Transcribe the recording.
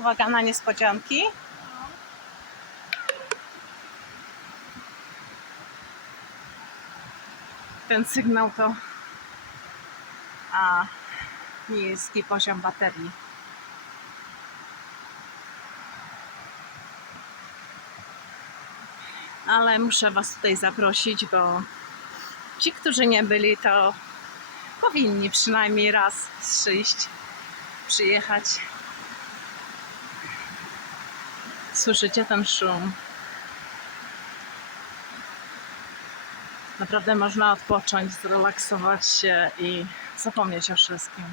Uwaga na niespodzianki. Ten sygnał to niski poziom baterii. Ale muszę Was tutaj zaprosić, bo ci, którzy nie byli, to powinni przynajmniej raz przyjechać. Słyszycie ten szum? Naprawdę można odpocząć, zrelaksować się i zapomnieć o wszystkim.